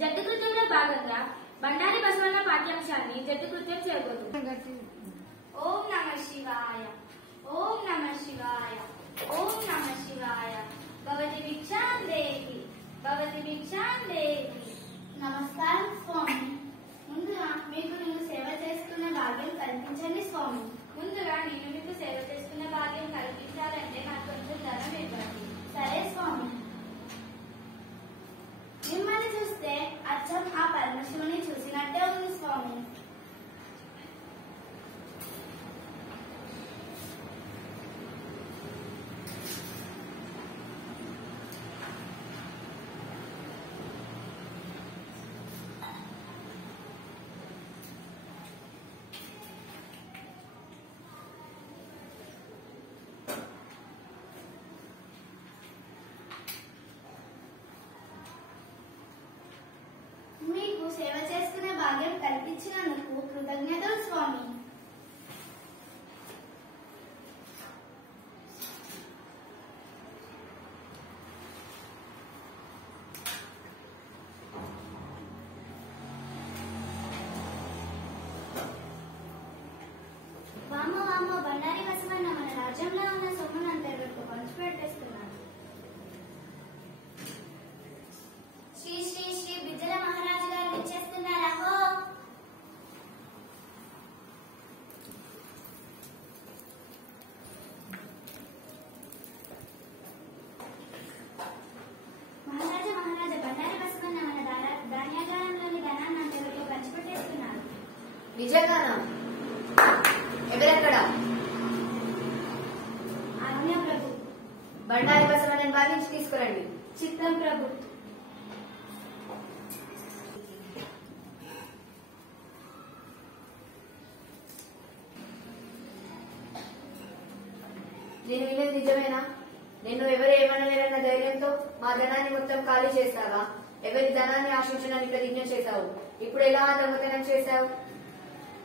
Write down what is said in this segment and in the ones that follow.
జట్టు కృత్యంలో భాగంగా బండారి బసవన్న పాఠ్యాంశాన్ని జట్టు కృత్యం చేయబోతుంది. ఓం నమః శివాయ, ఓం నమః శివాయ, ఓం నమః శివాయ. భవతి భిక్షాం దేహి, భవతి భిక్షాం దేహి. నమస్కారం స్వామి. ముందుగా మీకు నేను సేవ చేసుకున్న భాగ్యం కల్పించండి స్వామి. ముందుగా నేను మీకు సేవ చేసుకున్న భాగ్యం కల్పించాలంటే నాకు కొంచెం ధనం ఇవ్వండి. సరే స్వామి. మిమ్మల్ని చూస్తే అచ్చం ఆ పరమశివుని చూసినట్టే ఉంది స్వామి. మీకు సేవ చేసుకునే భాగ్యం కల్పించినందుకు కృతజ్ఞతలు స్వామి. వామ్మో వామ్మో, బండారి బసవన్న మన రాజ్యంలో ఉన్న సొమ్మును అంతవరకు పంచిపెట్టేస్తున్నాడు. శ్రీ శ్రీ శ్రీ బిజ్జల మహారాజు గారు విచ్చేస్తున్నారా? మహారాజా మహారాజా, బండారి బసవన్న మన ధాన్యాగారంలోని ధనాన్ని అంతవరకు పంచిపెట్టేస్తున్నారు. నిజంగానా? ఎవరెక్కడ? ఆజ్ఞ ప్రభు. బండారి బసవన్నని బాధించి తీసుకురండి. చిత్తం ప్రభు. నేను వినేది నిజమేనా? నిన్ను ఎవరు ఏమనలేరన్న ధైర్యంతో మా ధనాన్ని మొత్తం ఖాళీ చేస్తావా? ఎవరి ధనాన్ని ఆశించడానికి ప్రతిజ్ఞ చేశావు. ఇప్పుడు ఎలా దొంగతనం చేశావు?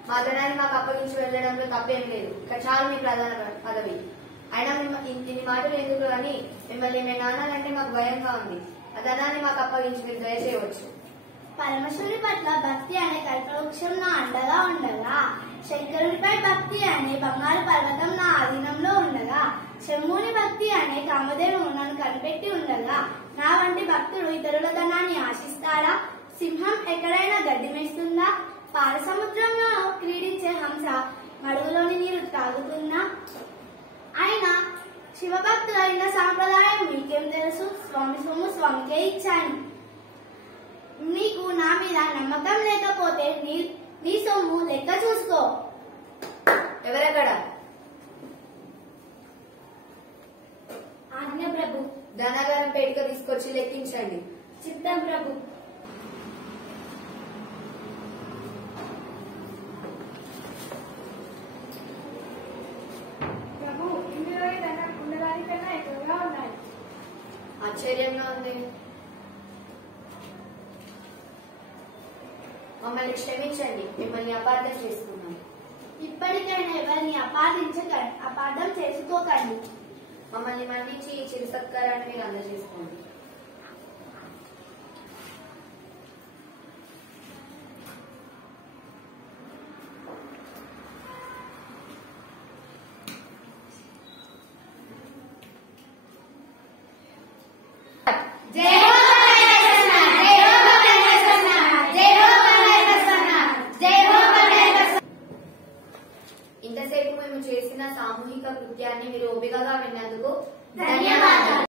మా ధనాన్ని మాకు అప్పగించి వెళ్లడంలో తప్పేం లేదు. ఇక చాలు మీ ప్రధాన పదవి. అయినా ఇన్ని మాటలు ఎందుకు అని మిమ్మల్ని మేము నానాలంటే మాకు భయంగా ఉంది. ఆ ధనాన్ని మాకు అప్పగించి మీరు దయచేయవచ్చు. పరమశివుని పట్ల భక్తి అనే కల్పవృక్షం నా అండగా ఉండగా, శంకరునిపై భక్తి అనే బంగారు పర్వతం నా ఆధీనంలో ఉండగా, శంభుని భక్తి అనే కామదేవు నన్ను కనిపెట్టి ఉండగా, నా వంటి భక్తుడు ఇతరుల ధనాన్ని ఆశిస్తాడా? సింహం ఎక్కడైనా గడ్డి మేస్తుందా? పాల సముద్రంలో క్రీడించే హంస మడుగులోని నీరు తాగుతుందా? అయినా శివభక్తులైన సాంప్రదాయం మీకేం తెలుసు? స్వామి సొమ్ము స్వామికే ఇచ్చాను. నీకు నా మీద నమ్మకం లేకపోతే నీ సొమ్ము లెక్క చూసుకో. ఎవరెక్కడ? ఆజ్ఞ ప్రభు. ధనాగారం పేటిక తీసుకొచ్చి లెక్కించండి. చిత్తం ప్రభు. ప్రభు, ఇందులో ధనం ఉన్నదానికన్నా ఎక్కువగా ఉన్నాయి. ఆశ్చర్యంగా ఉంది. మమ్మల్ని క్షమించండి, మిమ్మల్ని అపార్థం చేసుకున్నాం. ఇప్పటికైనా ఎవరిని అపార్థం చేసుకోకండి. మమ్మల్ని మన్నించి ఈ చిరు సత్కారాన్ని మీరు అందజేసుకోండి. ఇంతసేపు మేము చేసిన సామూహిక కృత్యాన్ని మీరు ఓపికగా విన్నందుకు ధన్యవాదాలు.